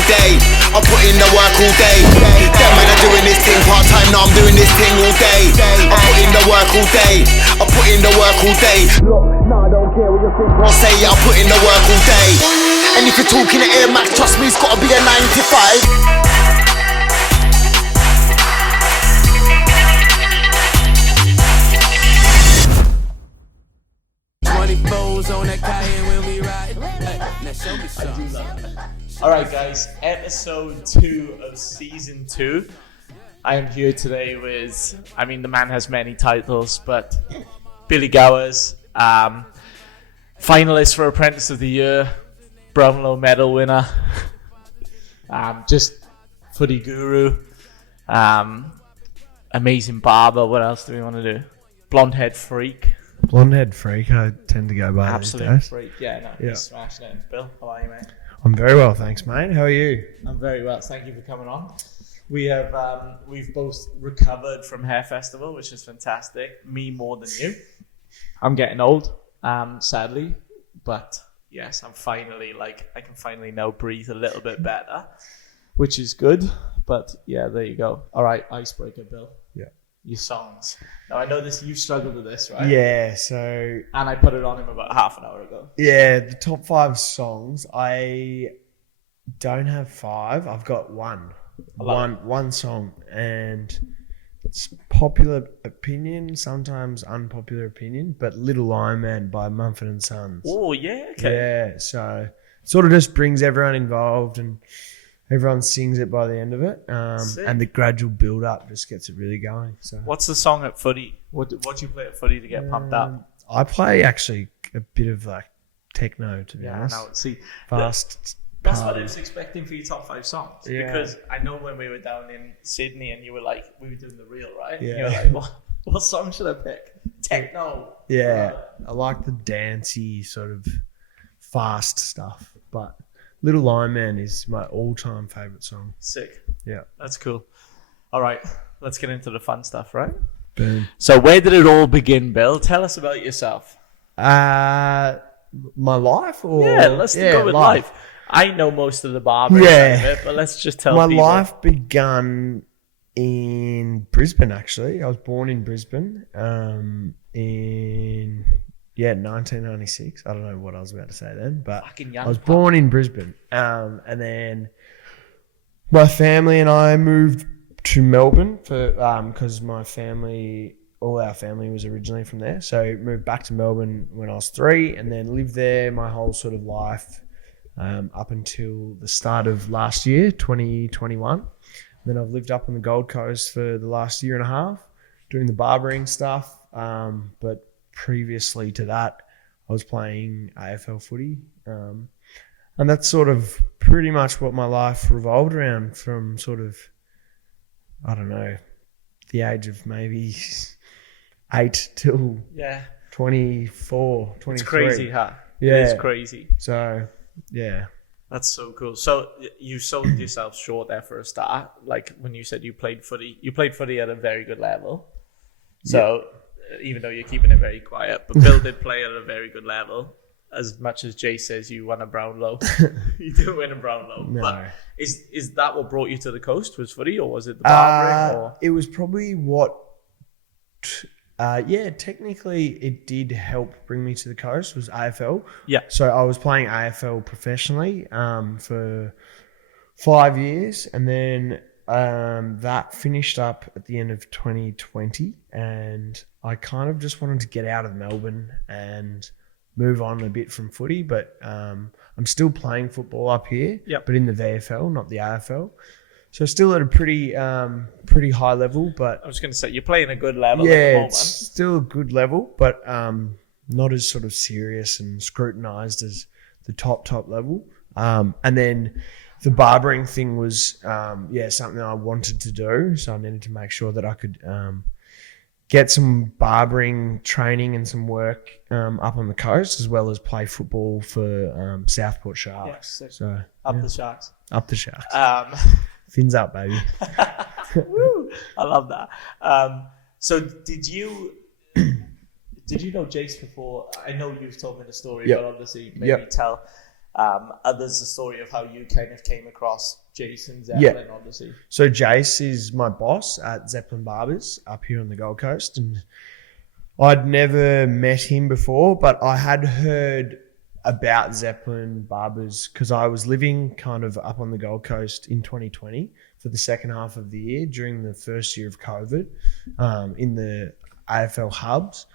all day. I put in the work all day. Them man are doing this thing part-time, now I'm doing this thing all day. I put in the work all day. I put in the work all day. Look, nah, I don't care what you think or say, I put in the work all day. And if you're talking to Air Max, trust me, it's gotta be a 9 to 5. Alright guys, episode 2 of season 2. I am here today with, the man has many titles, but Billy Gowers, finalist for Apprentice of the Year, Brownlow medal winner, just footy guru, amazing barber. What else do we want to do? Blonde head freak. Blonde head freak, I tend to go by Absolute these days. freak, yeah. He's smashing it. Bill, how are you, mate? I'm very well, thanks, mate. How are you? I'm very well. Thank you for coming on. We've both recovered from Hair Festival, which is fantastic. Me more than you. I'm getting old, sadly, but yes, I'm finally I can finally now breathe a little bit better, which is good. But yeah, there you go. All right, icebreaker, Bill. Yeah. Your songs. Now I know you struggled with this, right? Yeah, so... And I put it on him about half an hour ago. Yeah, the top 5 songs. I don't have 5. I've got one. One song. And it's popular opinion, sometimes unpopular opinion, but Little Iron Man by Mumford & Sons. Oh, yeah? Okay. Yeah, so sort of just brings everyone involved and everyone sings it by the end of it, and the gradual build-up just gets it really going. So, what's the song at footy? What do you play at footy to get pumped up? I play actually a bit of techno, to be honest. Yeah, see, fast. That's what I was expecting for your top 5 songs. Yeah. Because I know when we were down in Sydney and you were like, we were doing the reel, right? Yeah. You were like, what song should I pick? Techno. Yeah, I like the dancey sort of fast stuff, but Little Iron Man is my all-time favourite song. Sick. Yeah. That's cool. All right, let's get into the fun stuff, right? Boom. So where did it all begin, Bill? Tell us about yourself. My life? Or yeah, let's go with life. I know most of the barbering side of it, but let's just tell people. My life began in Brisbane, actually. I was born in Brisbane in 1996. I don't know what I was about to say then, but I was born in Brisbane. And then my family and I moved to Melbourne because all our family was originally from there. So moved back to Melbourne when I was 3 and then lived there my whole sort of life up until the start of last year, 2021. Then I've lived up on the Gold Coast for the last year and a half doing the barbering stuff. But previously to that, I was playing AFL footy. And that's sort of pretty much what my life revolved around from sort of, I don't know, the age of maybe 8 till 24, 23. It's crazy, huh? Yeah. It's crazy. So, yeah. That's so cool. So you sold yourself short there for a start. Like when you said you played footy at a very good level. So even though you're keeping it very quiet, but Bill did play at a very good level. As much as Jay says you won a Brownlow, you didn't win a Brownlow. No. But is that what brought you to the coast? Was footy, or was it the barbering? It was probably what. Technically it did help bring me to the coast. Was AFL. Yeah. So I was playing AFL professionally for 5 years, and then that finished up at the end of 2020, and I kind of just wanted to get out of Melbourne and move on a bit from footy, but I'm still playing football up here, but in the VFL, not the AFL. So still at a pretty high level, but I was going to say you're playing a good level. Yeah, at the moment. It's still a good level, but not as sort of serious and scrutinised as the top level. And then the barbering thing was something I wanted to do, so I needed to make sure that I could get some barbering training and some work up on the coast, as well as play football for Southport Sharks. Yes, so the Sharks. Up the Sharks. Fins up, baby. Woo, I love that. So did you know Jace before? I know you've told me the story, but obviously maybe tell There's the story of how you kind of came across Jason Zeppelin, obviously. So Jace is my boss at Zeppelin Barbers up here on the Gold Coast, and I'd never met him before, but I had heard about Zeppelin Barbers because I was living kind of up on the Gold Coast in 2020 for the second half of the year during the first year of COVID in the AFL hubs.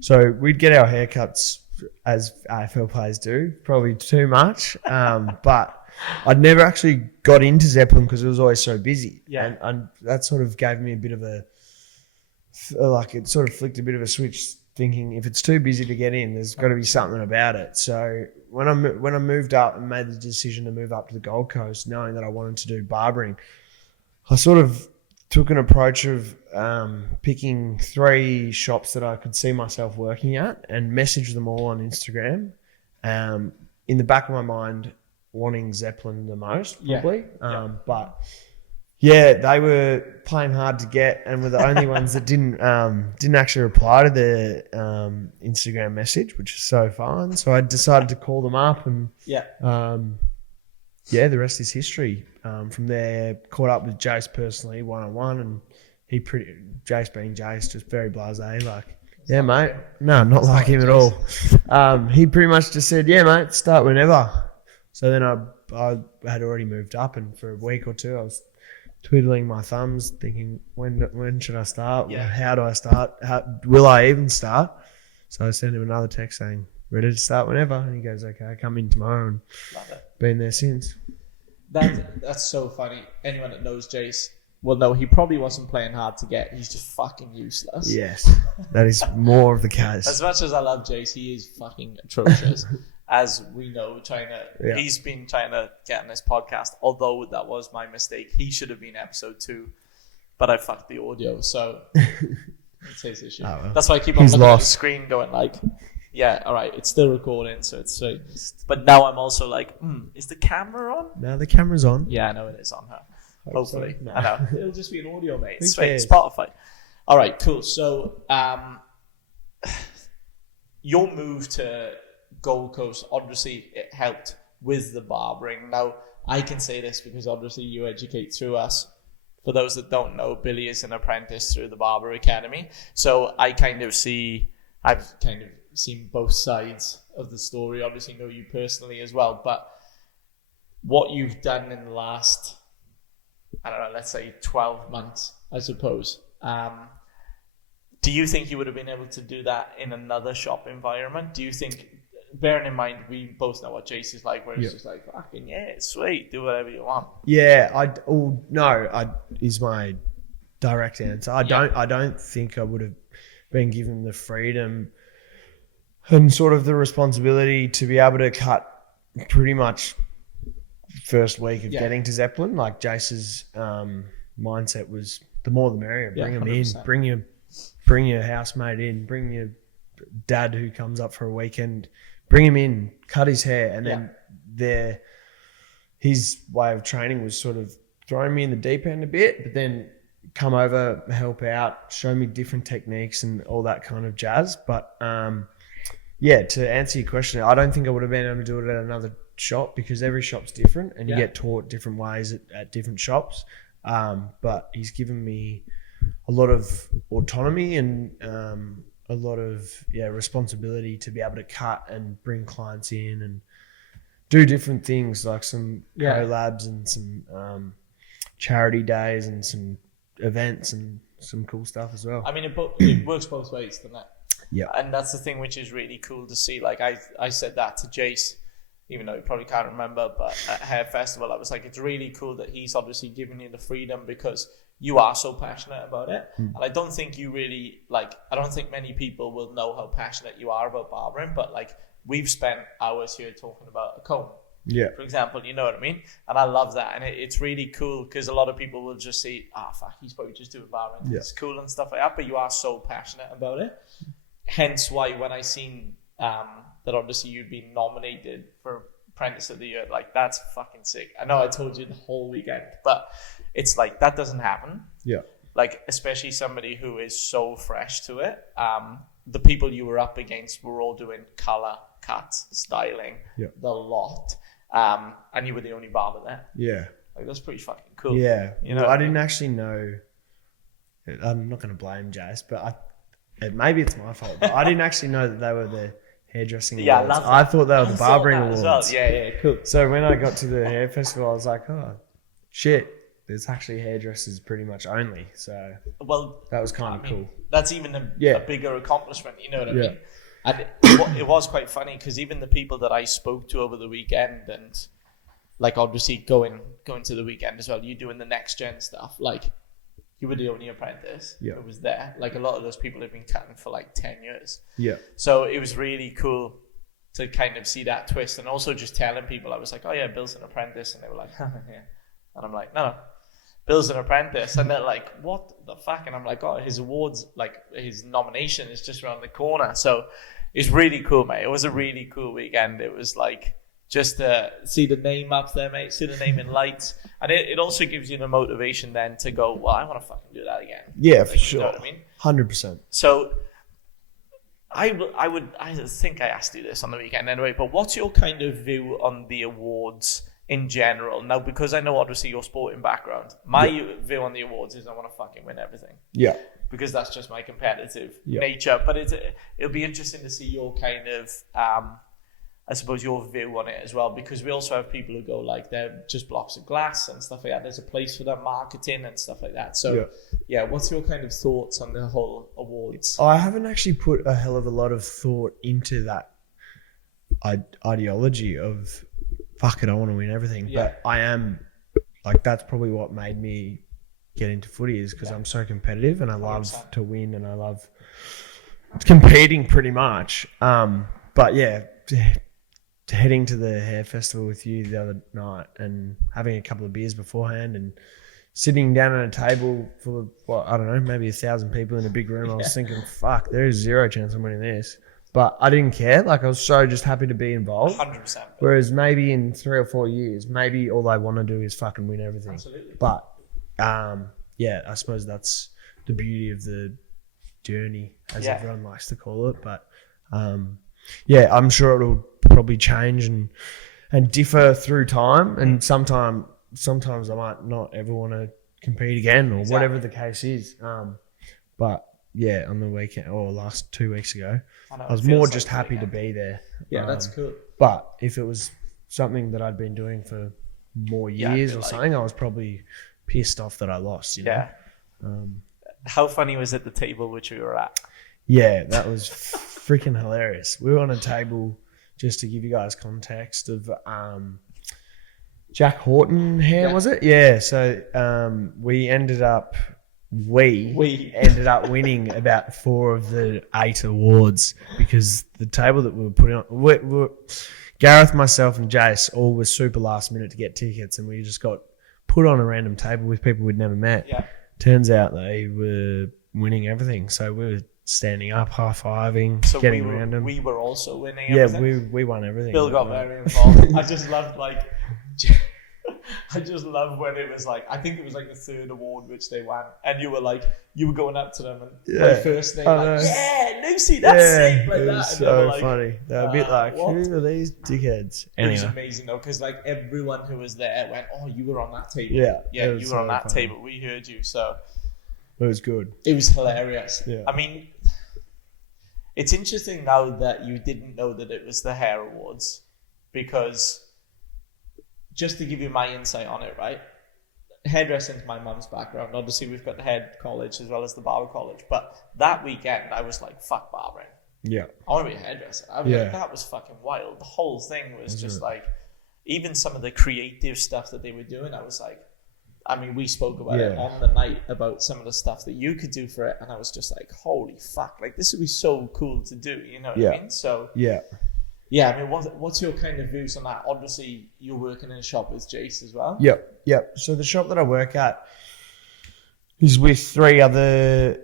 So we'd get our haircuts as AFL players do, probably too much, but I'd never actually got into Zeppelin because it was always so busy. Yeah. And that sort of gave me a bit of it sort of flicked a bit of a switch, thinking if it's too busy to get in, there's got to be something about it. So when I moved up and made the decision to move up to the Gold Coast, knowing that I wanted to do barbering, I sort of took an approach of picking 3 shops that I could see myself working at and messaged them all on Instagram. In the back of my mind, wanting Zeppelin the most, probably. But yeah, they were playing hard to get and were the only ones that didn't actually reply to the Instagram message, which is so fun. So I decided to call them up and the rest is history. From there, caught up with Jace personally one-on-one, and Jace being Jace, just very blasé, like, yeah, mate. No, not like him at all. He pretty much just said, yeah, mate, start whenever. So then I had already moved up, and for a week or two I was twiddling my thumbs thinking, when should I start? Yeah. How do I start? Will I even start? So I sent him another text saying, ready to start whenever. And he goes, okay, come in tomorrow, and been there since. That's so funny. Anyone that knows Jace will know he probably wasn't playing hard to get. He's just fucking useless. Yes, that is more of the case. As much as I love Jace, he is fucking atrocious. As we know, he's been trying to get on this podcast, although that was my mistake. He should have been episode 2, but I fucked the audio, so it's his issue. Oh, well. That's why I keep on looking at the screen going like, yeah, all right, it's still recording, so it's sweet. But now I'm also like, is the camera on? No, the camera's on. Yeah, I know it is on her. Hopefully. So. No. I know. It'll just be an audio, mate. It's sweet. Spotify. All right, cool. So your move to Gold Coast, obviously it helped with the barbering. Now, I can say this because obviously you educate through us. For those that don't know, Billy is an apprentice through the Barber Academy. So I've kind of seen both sides of the story. Obviously know you personally as well, but what you've done in the last, I don't know, let's say 12 months, I suppose. Do you think you would have been able to do that in another shop environment? Do you think, bearing in mind we both know what Jace is like, where it's just like, fucking yeah, sweet, do whatever you want. Yeah, is my direct answer. I don't think I would have been given the freedom and sort of the responsibility to be able to cut pretty much first week of getting to Zeppelin. Like Jace's mindset was the more the merrier. Bring him 100%. in, bring your housemate in, bring your dad who comes up for a weekend, bring him in, cut his hair, and then his way of training was sort of throwing me in the deep end a bit, but then come over, help out, show me different techniques and all that kind of jazz. But to answer your question, I don't think I would have been able to do it at another shop because every shop's different and you get taught different ways at different shops. But he's given me a lot of autonomy and a lot of responsibility to be able to cut and bring clients in and do different things like some collabs and some charity days and some events and some cool stuff as well. I mean, it works both ways, doesn't it? Yeah. And that's the thing which is really cool to see. Like I said that to Jace, even though you probably can't remember, but at Hair Festival, I was like, it's really cool that he's obviously giving you the freedom because you are so passionate about it. And I don't think you really, I don't think many people will know how passionate you are about barbering, but we've spent hours here talking about a comb. Yeah. For example, you know what I mean? And I love that. And it's really cool because a lot of people will just say, fuck, he's probably just doing barbering. It's cool and stuff like that, but you are so passionate about it. Hence why when I seen that obviously you'd been nominated for Apprentice of the Year, that's fucking sick. I know I told you the whole weekend, but it's that doesn't happen. Yeah. Especially somebody who is so fresh to it. the people you were up against were all doing color, cuts, styling, the lot, and you were the only barber there. Yeah. Like, that's pretty fucking cool. Yeah. You know, well, I didn't actually know. I'm not going to blame Jace, but maybe it's my fault. But I didn't actually know that they were the hairdressing awards. I thought they were the barbering awards. Well. Yeah, cool. So when I got to the hair festival, I was like, oh, shit. There's actually hairdressers pretty much only. So that was kind of cool. That's even a bigger accomplishment. You know what I mean? And it was quite funny because even the people that I spoke to over the weekend and like obviously going to the weekend as well, you doing the next gen stuff, like you were the only apprentice who was there. Like a lot of those people have been cutting for like 10 years. Yeah. So it was really cool to kind of see that twist, and also just telling people, I was like, oh yeah, Bill's an apprentice, and they were like, yeah. And I'm like, no, Bill's an apprentice, and they're like, what the fuck? And I'm like, oh, his awards, like his nomination is just around the corner. So it's really cool, mate. It was a really cool weekend. It was like, just to see the name up there, mate, see the name in lights. And it also gives you the motivation then to go, well, I want to fucking do that again. Yeah, for sure. You know what I mean? 100%. So I think I asked you this on the weekend anyway, but what's your kind of view on the awards in general? Now, because I know obviously your sporting background, my view on the awards is I want to fucking win everything. Yeah. Because that's just my competitive nature. But it'll be interesting to see your kind of... I suppose your view on it as well, because we also have people who go like they're just blocks of glass and stuff like that. There's a place for their marketing and stuff like that. So what's your kind of thoughts on the whole awards? I haven't actually put a hell of a lot of thought into that ideology of fuck it, I want to win everything. But I am like, that's probably what made me get into footy, is because I'm so competitive and I love 100%. To win, and I love competing pretty much. But yeah, heading to the hair festival with you the other night and having a couple of beers beforehand and sitting down at a table full of, well, I don't know, maybe 1,000 people in a big room. I was thinking, fuck, there is zero chance I'm winning this. But I didn't care. Like, I was so just happy to be involved. 100%. Whereas maybe in 3 or 4 years, maybe all I want to do is fucking win everything. Absolutely. But, I suppose that's the beauty of the journey, as everyone likes to call it. But, I'm sure it'll probably change and differ through time, and sometimes I might not ever want to compete again, or whatever the case is. But on the weekend or last 2 weeks ago, I was more just happy to be there. Yeah, that's cool. But if it was something that I'd been doing for more years or something, I was probably pissed off that I lost. You know? How funny was it the table which we were at? Yeah, that was freaking hilarious. We were on a table, just to give you guys context, of Jack Horton hair, was it? Yeah. So we ended up winning about 4 of the 8 awards, because the table that we were putting on, Gareth, myself, and Jace all were super last minute to get tickets, and we just got put on a random table with people we'd never met. Yeah. Turns out they were winning everything, so we were standing up, high-fiving, getting around them. We were also winning everything. Yeah, we won everything. Bill got very involved. I just loved, when it was like, I think it was like the 3rd award which they won, and you were going up to them and first name, Lucy, that's sick, like it that. Was so funny. They were a bit like, who are these dickheads? Anyway. It was amazing though, because like everyone who was there went, oh, you were on that table. Yeah, you were on that table. We heard you, so it was good. It was hilarious. Yeah. I mean, it's interesting now that you didn't know that it was the hair awards, because just to give you my insight on it, right? Hairdressing's my mum's background. Obviously, we've got the head college as well as the barber college. But that weekend, I was like, fuck barbering. Yeah. I want to be a hairdresser. I was like, that was fucking wild. The whole thing was just like, even some of the creative stuff that they were doing, I was like, I mean, we spoke about it on the night, about some of the stuff that you could do for it. And I was just like, holy fuck, like this would be so cool to do. You know what I mean? So, I mean, what's your kind of views on that? Obviously, you're working in a shop with Jace as well. Yep. So the shop that I work at is with 3 other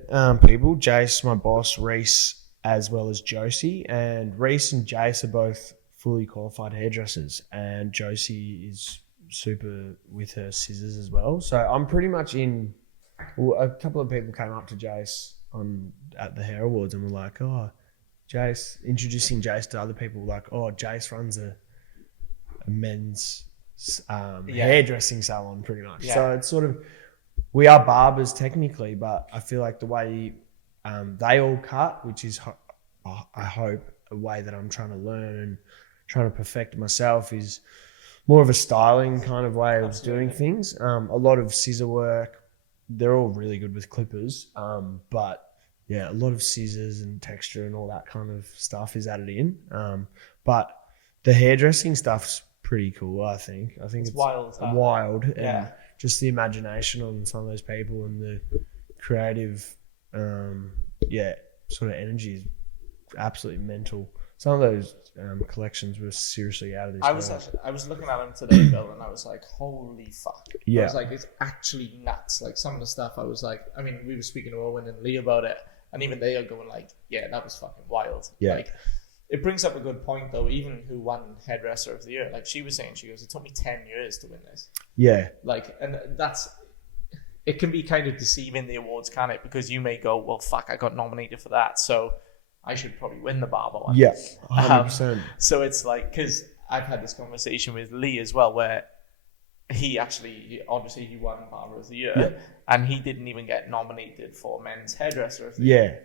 people. Jace, my boss, Reese, as well as Josie. And Reese and Jace are both fully qualified hairdressers. And Josie is super with her scissors as well. So I'm pretty much in... Well, a couple of people came up to Jace at the hair awards, and we're like, oh, Jace, introducing Jace to other people, like, oh, Jace runs a men's hairdressing salon, pretty much. Yeah. So it's sort of, we are barbers technically, but I feel like the way they all cut, which is, I hope, a way that I'm trying to learn and trying to perfect myself, is more of a styling kind of way of doing things. A lot of scissor work. They're all really good with clippers, but yeah, a lot of scissors and texture and all that kind of stuff is added in. But the hairdressing stuff's pretty cool, I think. I think it's wild. And just the imagination on some of those people and the creative, sort of energy is absolutely mental. Some of those collections were seriously out of this world. I was looking at them today, Bill, and I was like, holy fuck. Yeah. I was like, it's actually nuts. Like, some of the stuff I was like, I mean, we were speaking to Owen and Lee about it, and even they are going like, yeah, that was fucking wild. Yeah. Like, it brings up a good point, though, even who won Hairdresser of the Year. Like, she was saying, she goes, it took me 10 years to win this. Yeah. Like, and it can be kind of deceiving, the awards, can it? Because you may go, well, fuck, I got nominated for that, so I should probably win the barber one. Yeah, 100%. So it's like, because I've had this conversation with Lee as well, where he obviously he won Barber of the Year, and he didn't even get nominated for Men's Hairdresser of the Year.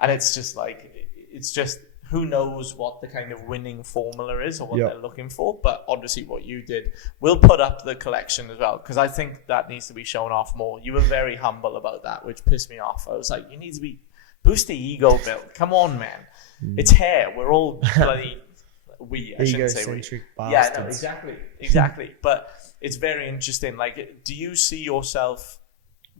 And it's just like, who knows what the kind of winning formula is or what they're looking for. But obviously what you did, we'll put up the collection as well, because I think that needs to be shown off more. You were very humble about that, which pissed me off. I was like, you need to be... Boost the ego, Bill. Come on, man. It's hair. We're all bloody... I shouldn't say we. Yeah, no, exactly. But it's very interesting. Like, do you see yourself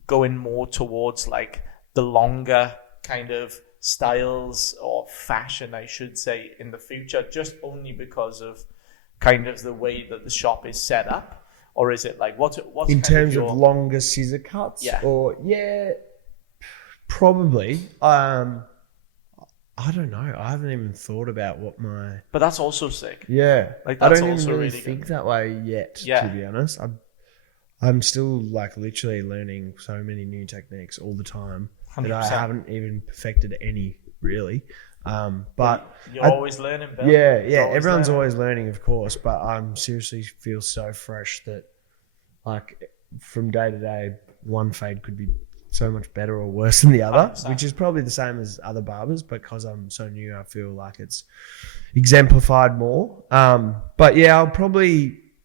going more towards, like, the longer kind of styles or fashion, I should say, in the future, just only because of kind of the way that the shop is set up? Or is it like, what's in terms of longer scissor cuts? Yeah. Or, probably. I don't know. I haven't even thought about what my... But that's also sick. Yeah. Like, I that's don't also even really really think good. that way yet, to be honest. I'm still, like, literally learning so many new techniques all the time 100%. That I haven't even perfected any, really. But you're always learning, Bill. Yeah. Everyone's always learning, of course, but I'm seriously feel so fresh that, like, from day to day, one fade could be so much better or worse than the other, 100%. Which is probably the same as other barbers, but because I'm so new, I feel like it's exemplified more. But yeah,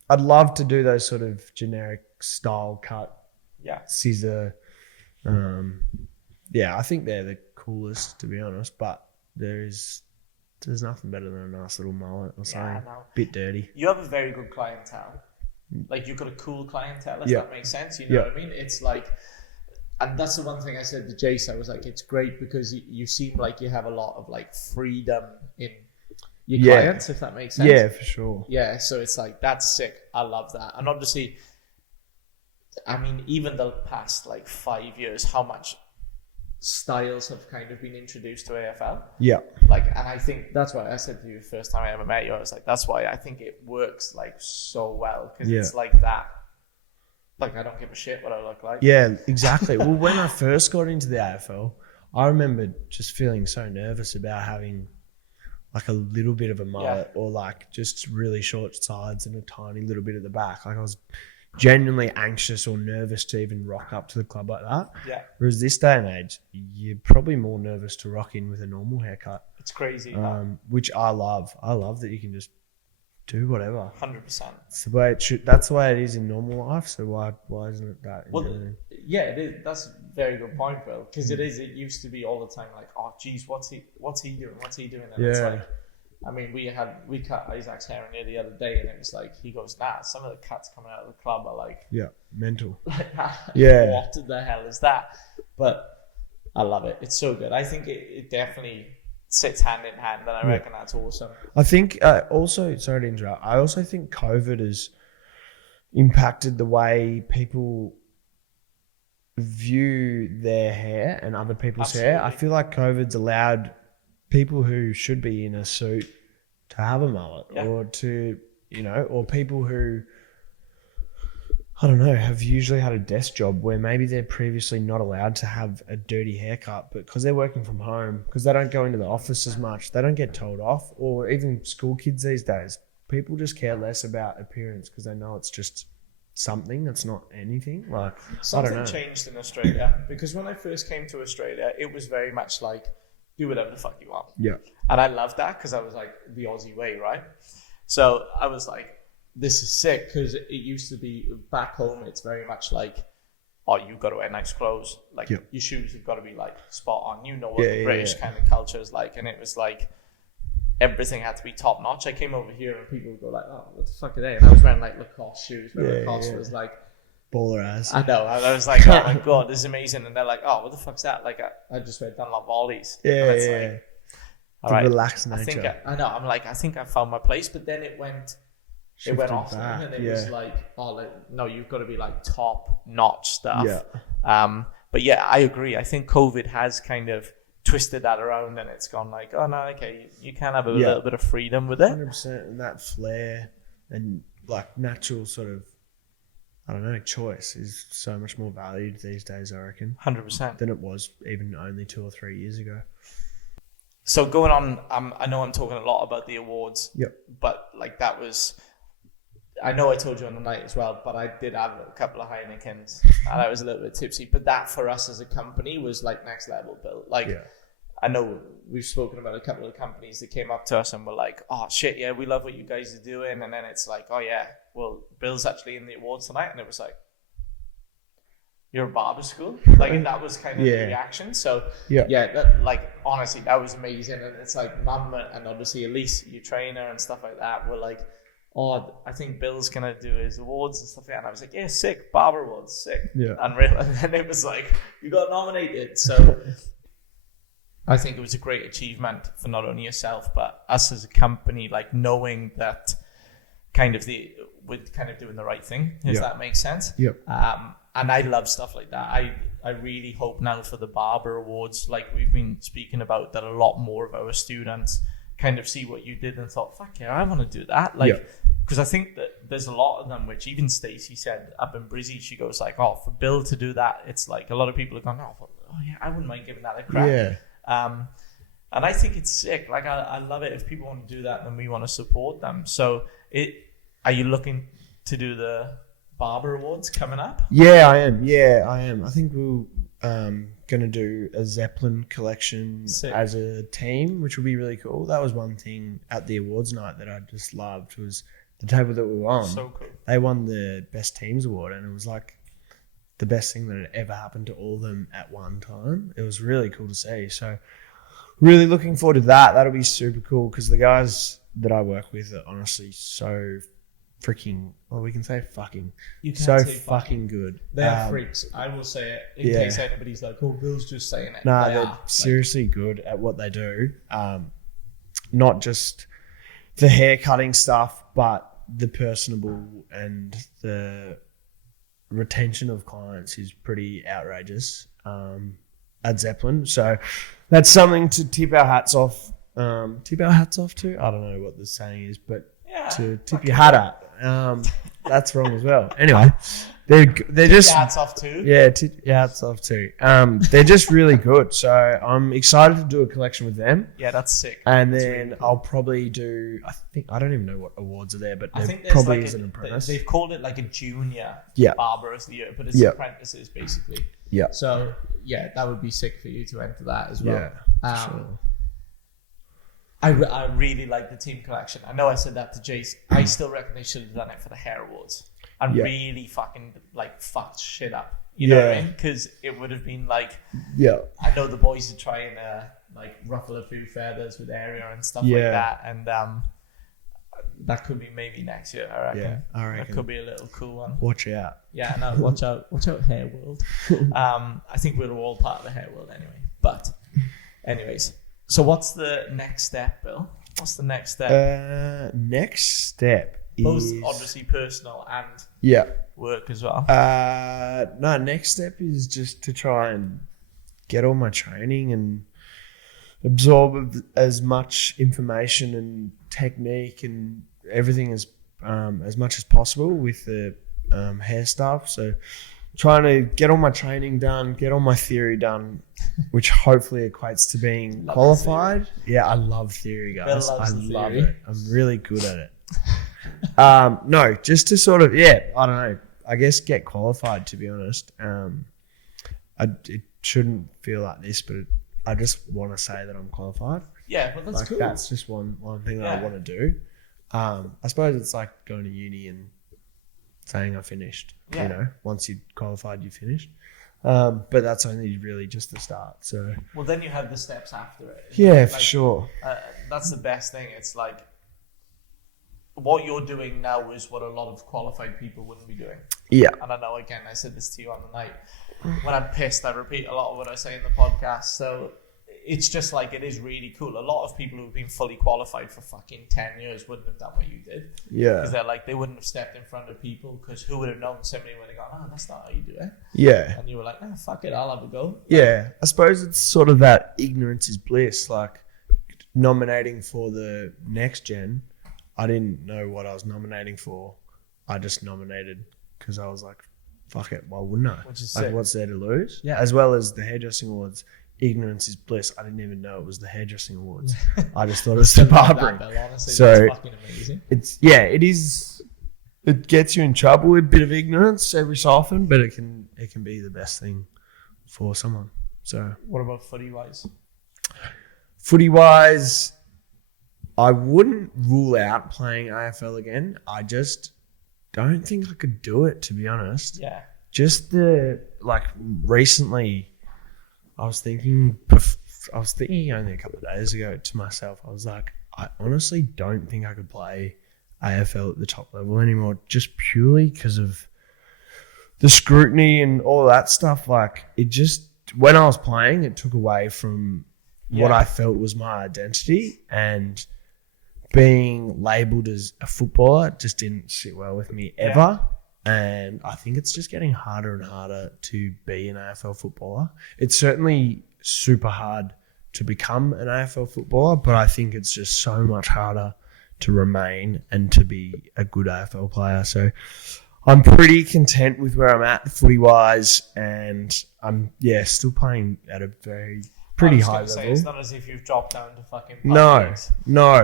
I'd love to do those sort of generic style cut, scissor. I think they're the coolest, to be honest, but there's nothing better than a nice little mullet or something. Bit dirty. You have a very good clientele. Like, you've got a cool clientele, if that makes sense. You know what I mean? It's like, and that's the one thing I said to Jace. I was like, it's great because you seem like you have a lot of, like, freedom in your clients, if that makes sense. Yeah, for sure. Yeah, so it's like, that's sick. I love that. And obviously, I mean, even the past, like, 5 years, how much styles have kind of been introduced to AFL. Yeah. Like, and I think that's why I said to you the first time I ever met you, I was like, that's why I think it works, like, so well, because it's like that. Like, I don't give a shit what I look like. Yeah, exactly. Well, when I first got into the AFL, I remember just feeling so nervous about having, like, a little bit of a mullet or, like, just really short sides and a tiny little bit at the back. Like, I was genuinely anxious or nervous to even rock up to the club like that. Yeah. Whereas this day and age, you're probably more nervous to rock in with a normal haircut. It's crazy. Which I love. I love that you can just do whatever. 100%. It's the way it should. That's the way it is in normal life. So why isn't it that? Well, yeah, it is. That's a very good point, Will. Because it is. It used to be all the time like, oh, geez, what's he doing? What's he doing? And it's like, I mean, we cut Isaac's hair in here the other day, and it was like, he goes, nah, some of the cuts coming out of the club are like, mental. What the hell is that? But I love it. It's so good. I think it definitely sits hand in hand, and I reckon that's awesome. I think also, sorry to interrupt, I also think COVID has impacted the way people view their hair and other people's hair. I feel like COVID's allowed people who should be in a suit to have a mullet or to, or people who, I don't know, have usually had a desk job where maybe they're previously not allowed to have a dirty haircut, but because they're working from home, because they don't go into the office as much, they don't get told off. Or even school kids these days, people just care less about appearance because they know it's just something that's not anything. Like, something I don't know. changed in Australia, because when I first came to Australia, it was very much like, do whatever the fuck you want. Yeah. And I loved that because I was like, the Aussie way, right? So I was like, this is sick, because it used to be back home, it's very much like, oh, you've got to wear nice clothes. Like, your shoes have got to be like spot on. You know what the British kind of culture is like. And it was like, everything had to be top notch. I came over here and people would go like, oh, what the fuck are they? And I was wearing like Lacoste shoes, but Lacoste was like, baller ass. I know. I was like, oh my God, this is amazing. And they're like, oh, what the fuck's that? Like, I just wear Dunlop Ollies. Like, all right, relaxed nature. I know. I'm like, I think I found my place. But then it went off, back, and it was like, oh, like, no, you've got to be like top notch stuff. But yeah, I agree. I think COVID has kind of twisted that around, and it's gone like, oh no, okay, you can have a little bit of freedom with it. 100%, and that flair and like natural sort of, I don't know, choice is so much more valued these days, I reckon. 100%. Than it was even only 2 or 3 years ago. So going on, I know I'm talking a lot about the awards. Yep. But like that was, I know I told you on the night as well, but I did have a couple of Heinekens and I was a little bit tipsy. But that for us as a company was like next level, Bill. Like, I know we've spoken about a couple of companies that came up to us and were like, oh shit, yeah, we love what you guys are doing. And then it's like, oh yeah, well, Bill's actually in the awards tonight. And it was like, you're a barber school? Like that was kind of the reaction. So that, like, honestly, that was amazing. And it's like Mum and obviously Elise, your trainer and stuff like that, were like, oh, I think Bill's gonna do his awards and stuff like that. And I was like, yeah, sick, barber awards, sick. Yeah. Unreal. And then it was like, you got nominated. So I think it was a great achievement for not only yourself, but us as a company, like knowing that we're kind of doing the right thing, if that makes sense. Yep. And I love stuff like that. I really hope now for the Barber Awards, like we've been speaking about, that a lot more of our students kind of see what you did and thought, fuck yeah, I want to do that. Like, because I think that there's a lot of them, which even Stacey said up in Brizzy, she goes like, oh, for Bill to do that, it's like a lot of people are going, oh yeah, I wouldn't mind giving that a crack. Yeah. And I think it's sick. Like, I love it. If people want to do that, then we want to support them. So are you looking to do the Barber Awards coming up? Yeah, I am. I think we're going to do a Zeppelin collection as a team, which will be really cool. That was one thing at the awards night that I just loved, was the table that we were on. So cool. They won the Best Teams Award, and it was like the best thing that had ever happened to all of them at one time. It was really cool to see. So really looking forward to that. That'll be super cool, because the guys that I work with are honestly so freaking, well, we can say fucking, you can so say fucking good. They are freaks. I will say it in case anybody's like, oh, Bill's just saying it. No, they're seriously good at what they do. Not just the hair cutting stuff, but the personable and the retention of clients is pretty outrageous at Zeppelin. So that's something to tip our hats off. Tip our hats off to? I don't know what the saying is, but to tip your hat at. That's wrong as well. Anyway, they're just tip your hats off too. Yeah, tip your hats off too. They're just really good. So I'm excited to do a collection with them. Yeah, that's sick. And that's then really cool. I'll probably do, I don't even know what awards are there, but I think probably like is an apprentice. They've called it like a junior barber of the year, but it's apprentices basically. Yeah. So yeah, that would be sick for you to enter that as well. Yeah. Sure. I really like the team collection. I know I said that to Jace. I still reckon they should have done it for the hair awards and really fucking like fucked shit up. You know what I mean? Because it would have been like, I know the boys are trying to like ruffle a few feathers with area and stuff like that, and that could be maybe next year. I reckon. Yeah, I reckon that could be a little cool one. Watch out. Yeah, no, watch out, hair world. I think we're all part of the hair world anyway. But, anyways. So what's the next step, Bill? What's the next step? Next step both is obviously personal and work as well. No, next step is just to try and get all my training and absorb as much information and technique and everything as much as possible with the hair stuff. So trying to get all my training done, get all my theory done, which hopefully equates to being qualified. Yeah, I love theory, guys. I love it. I'm really good at it. No, just to sort of, I don't know. I guess get qualified, to be honest. It shouldn't feel like this, but I just want to say that I'm qualified. Yeah, but that's cool. That's just one thing that I want to do. I suppose it's like going to uni and saying I finished. Yeah. You know, once you qualified, you finished. But that's only really just the start. So. Well, then you have the steps after it. Yeah, for sure. That's the best thing. It's like what you're doing now is what a lot of qualified people wouldn't be doing. Yeah. And I know, again, I said this to you on the night. When I'm pissed, I repeat a lot of what I say in the podcast. So it's just like, it is really cool. A lot of people who've been fully qualified for fucking 10 years wouldn't have done what you did. Yeah. Because they're like, they wouldn't have stepped in front of people, because who would have known? Somebody would have gone, oh, that's not how you do it. Yeah. And you were like, oh, fuck it, I'll have a go. Yeah. I suppose it's sort of that ignorance is bliss. Like nominating for the next gen, I didn't know what I was nominating for. I just nominated because I was like, fuck it, why wouldn't I? Which is like, sick. what's there to lose? Yeah. As well as the hairdressing awards. Ignorance is bliss. I didn't even know it was the hairdressing awards. I just thought it was the barbering. Honestly, so that's fucking amazing. It is. It gets you in trouble with a bit of ignorance every so often, but it can be the best thing for someone. So what about footy wise? Footy wise, I wouldn't rule out playing AFL again. I just don't think I could do it, to be honest. Yeah. Just recently. I was thinking only a couple of days ago to myself, I was like, I honestly don't think I could play AFL at the top level anymore, just purely because of the scrutiny and all that stuff. Like, it just, when I was playing, it took away from what I felt was my identity, and being labelled as a footballer just didn't sit well with me ever. And I think it's just getting harder and harder to be an AFL footballer. It's certainly super hard to become an AFL footballer, but I think it's just so much harder to remain and to be a good AFL player. So I'm pretty content with where I'm at footy-wise, and I'm, still playing at a pretty high level. It's not as if you've dropped down to fucking No.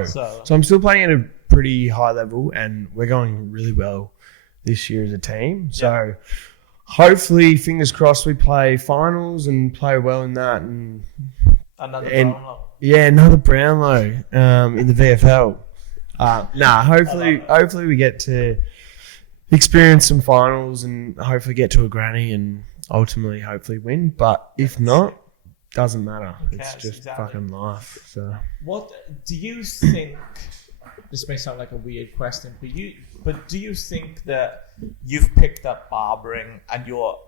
So I'm still playing at a pretty high level, and we're going really well this year as a team. So hopefully, fingers crossed, we play finals and play well in that. And another Brownlow. Yeah, another Brownlow in the VFL. Hopefully we get to experience some finals and hopefully get to a granny and ultimately hopefully win. But if not, doesn't matter. It's just fucking life. So what do you think? This may sound like a weird question, but do you think that you've picked up barbering and your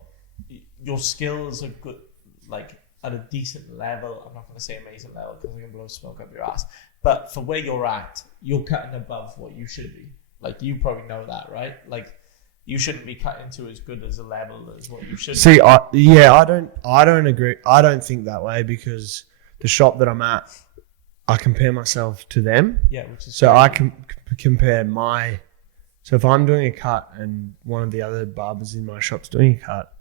skills are good, like at a decent level? I'm not going to say amazing level because I'm going to blow smoke up your ass. But for where you're at, you're cutting above what you should be. Like, you probably know that, right? Like, you shouldn't be cutting to as good as a level as what you should. See, I don't agree. I don't think that way, because the shop that I'm at, I compare myself to them. Yeah, which is so I can compare my. So if I'm doing a cut and one of the other barbers in my shop's doing a cut,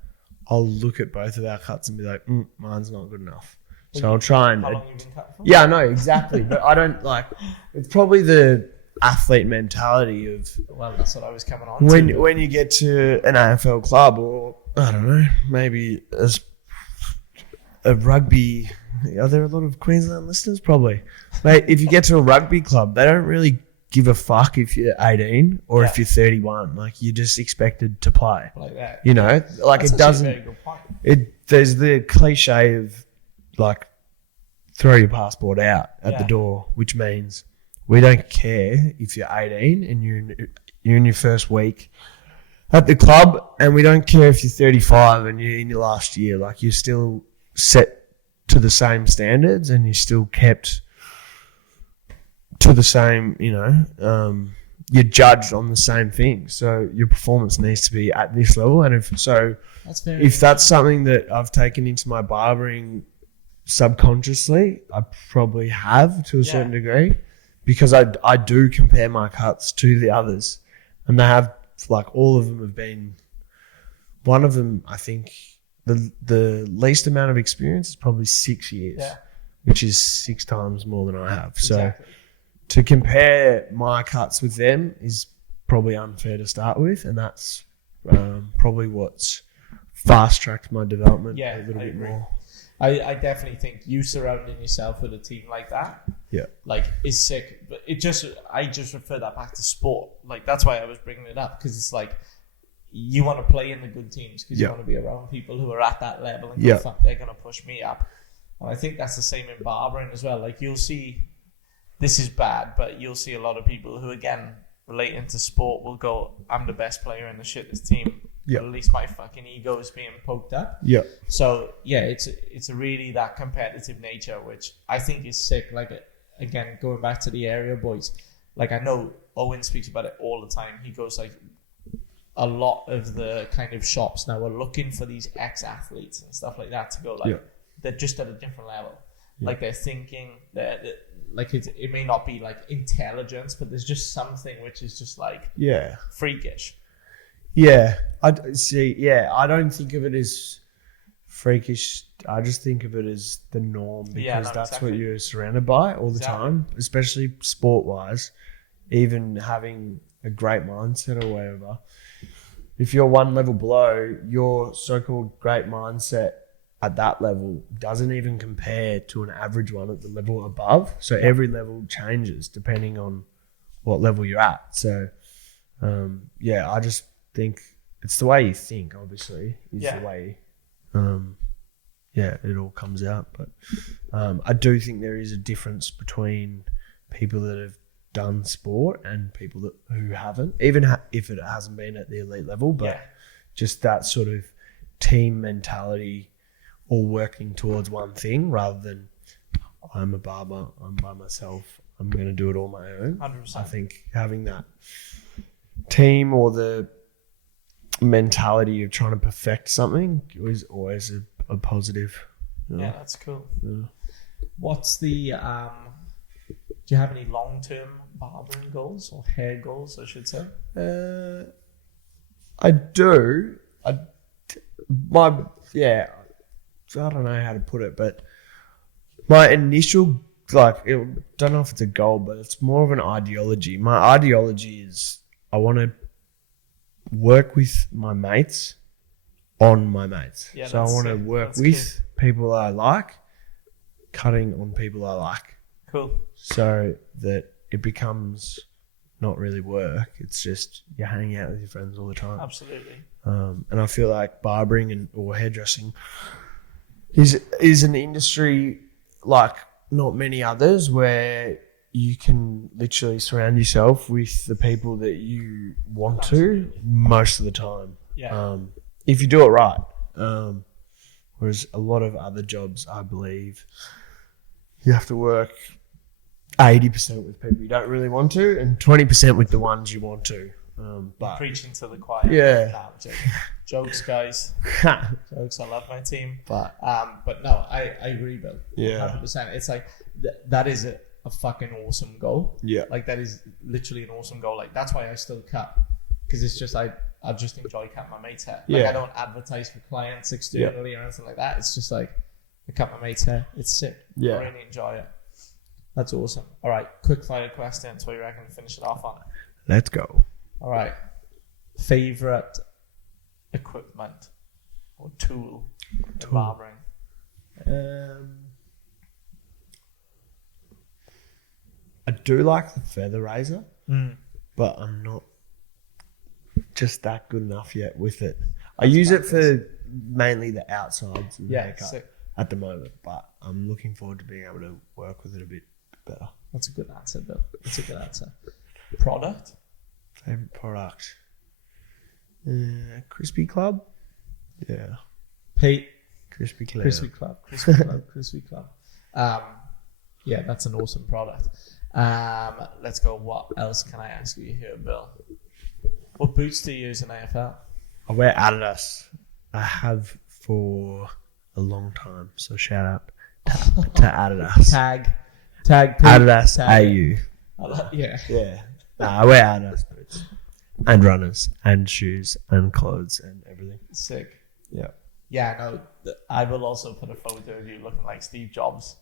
I'll look at both of our cuts and be like, mine's not good enough. So I'll try and. How long have you been cut for? Yeah, I know exactly, but I don't like. It's probably the athlete mentality of. Well, that's what I was coming on. When you get to an AFL club, or I don't know, maybe as a rugby. Are there a lot of Queensland listeners? Probably. Mate, if you get to a rugby club, they don't really give a fuck if you're 18 or if you're 31. Like, you're just expected to play. Like that. You know? Like, that's it doesn't... a very good point. There's the cliche of, like, throw your passport out at the door, which means we don't care if you're 18 and you're in your first week at the club, and we don't care if you're 35 and you're in your last year. Like, you're still set to the same standards, and you're still kept to the same, you're judged on the same thing. So your performance needs to be at this level. And if that's something that I've taken into my barbering subconsciously, I probably have to a certain degree, because I do compare my cuts to the others, and they have like all of them have been. One of them, I think, the least amount of experience is probably 6 years, which is 6 times more than I have. Exactly. So to compare my cuts with them is probably unfair to start with, and that's probably what's fast-tracked my development a little bit more. I definitely think you surrounding yourself with a team like that, is sick. But I just refer that back to sport. Like, that's why I was bringing it up, because it's like you want to play in the good teams because you want to be around people who are at that level and go, fuck, they're going to push me up. And I think that's the same in barbering as well. Like, you'll see, this is bad, but you'll see a lot of people who, again, relating to sport will go, I'm the best player in the shittest team. At least my fucking ego is being poked up. So it's really that competitive nature, which I think is sick. Like, again, going back to the area boys, like, I know Owen speaks about it all the time. He goes like, a lot of the kind of shops now are looking for these ex-athletes and stuff like that to go like, they're just at a different level. Like, they're thinking that like it may not be like intelligence, but there's just something which is just like freakish. I don't think of it as freakish. I just think of it as the norm, because that's what you're surrounded by all the time, especially sport-wise. Even having a great mindset or whatever, if you're one level below, your so-called great mindset at that level doesn't even compare to an average one at the level above. So every level changes depending on what level you're at. So I just think it's the way you think, obviously, is the way it all comes out. But I do think there is a difference between people that have done sport and people who haven't, even if it hasn't been at the elite level, but just that sort of team mentality, all working towards one thing rather than I'm a barber, I'm by myself, I'm going to do it all my own. 100%. I think having that team or the mentality of trying to perfect something is always a positive. Yeah, that's cool. What's the do you have any long-term barbering goals or hair goals, I should say? I do. I don't know how to put it, but my initial, don't know if it's a goal, but it's more of an ideology. My ideology is I want to work with my mates on my mates. So I want to work with people I like, cutting on people I like. Cool. So that it becomes not really work. It's just you're hanging out with your friends all the time. Absolutely. And I feel like barbering or hairdressing is an industry like not many others where you can literally surround yourself with the people that you want to most of the time. If you do it right. Whereas a lot of other jobs, I believe, you have to work 80% with people you don't really want to and 20% with the ones you want to. But preaching to the choir. Yeah. Jokes, guys. Jokes. I love my team. But no, I agree, Bill. 100%. It's like that is a fucking awesome goal. Yeah. Like, that is literally an awesome goal. Like, that's why I still cut, because it's just I just enjoy cutting my mate's hair. Like, I don't advertise for clients externally or anything like that. It's just like I cut my mate's hair. It's sick. I really enjoy it. That's awesome. All right, quick fire questions. What do you reckon to finish it off on? Let's go. All right. Favorite equipment or tool in barbering? I do like the feather razor, but I'm not just that good enough yet with it. I use it for mainly the outsides of the haircut at the moment, but I'm looking forward to being able to work with it a bit better. That's a good answer, Bill. That's a good answer. Product? Favorite product? Crispy Club? Yeah. Pete? Crispy Club. Crispy Club. Crispy Club. Crispy Club. Yeah, that's an awesome product. Let's go. What else can I ask you here, Bill? What boots do you use in AFL? I wear Adidas. I have for a long time. So shout out to Adidas. Tag Adidas tag. AU. Yeah. Yeah. Nah, I wear Adidas boots. and runners and shoes and clothes and everything. Sick. Yeah. Yeah, no, I will also put a photo of you looking like Steve Jobs.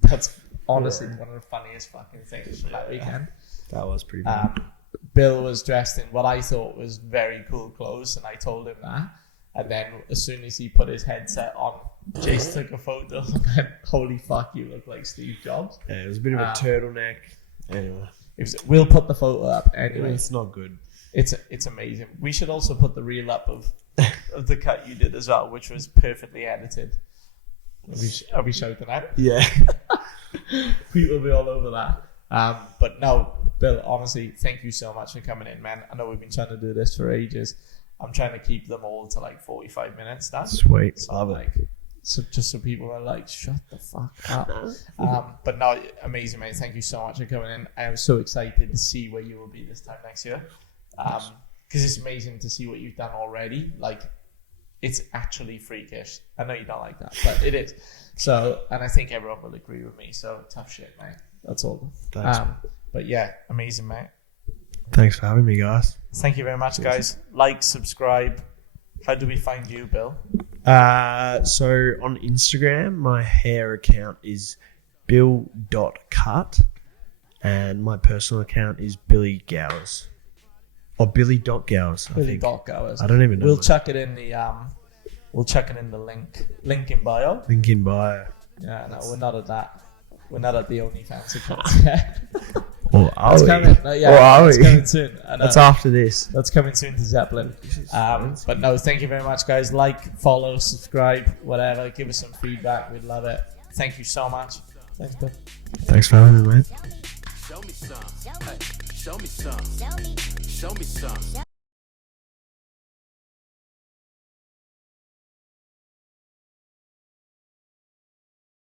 That's honestly one of the funniest fucking things from that weekend. That was pretty fun. Bill was dressed in what I thought was very cool clothes, and I told him that. And then as soon as he put his headset on, Jace took a photo and went, "Holy fuck, you look like Steve Jobs." Yeah, it was a bit of a turtleneck. Anyway. We'll put the photo up anyway. It's not good. It's amazing. We should also put the reel up of the cut you did as well, which was perfectly edited. Are we shouting out? Yeah. People will be all over that. But no, Bill, honestly, thank you so much for coming in, man. I know we've been trying to do this for ages. I'm trying to keep them all to like 45 minutes now. Sweet. So Love like, it. so just so people are like, shut the fuck up. But no, amazing, mate. Thank you so much for coming in. I am so excited to see where you will be this time next year. Because it's amazing to see what you've done already. Like, it's actually freakish. I know you don't like that, but it is. So, and I think everyone will agree with me. So, tough shit, mate. That's all. Thanks. But yeah, amazing, mate. Thanks for having me, guys. Thank you very much, guys. Like, subscribe. How do we find you, Bill? So on Instagram, my hair account is bill.cut and my personal account is Billy Gowers. Or Billy.Gowers. Billy.Gowers. I don't even know. We'll chuck it in the link in bio. Link in bio. Yeah, no, we're not at that. We're not at the OnlyFans account yet. Or are That's we? coming. No, yeah, or are that's we? coming soon. That's after this. That's coming soon to Zeppelin. But no, thank you very much, guys. Like, follow, subscribe, whatever. Give us some feedback. We'd love it. Thank you so much. Thanks, Bill. Thanks for having me, mate. Show me some. Hey, show me some. Show me some.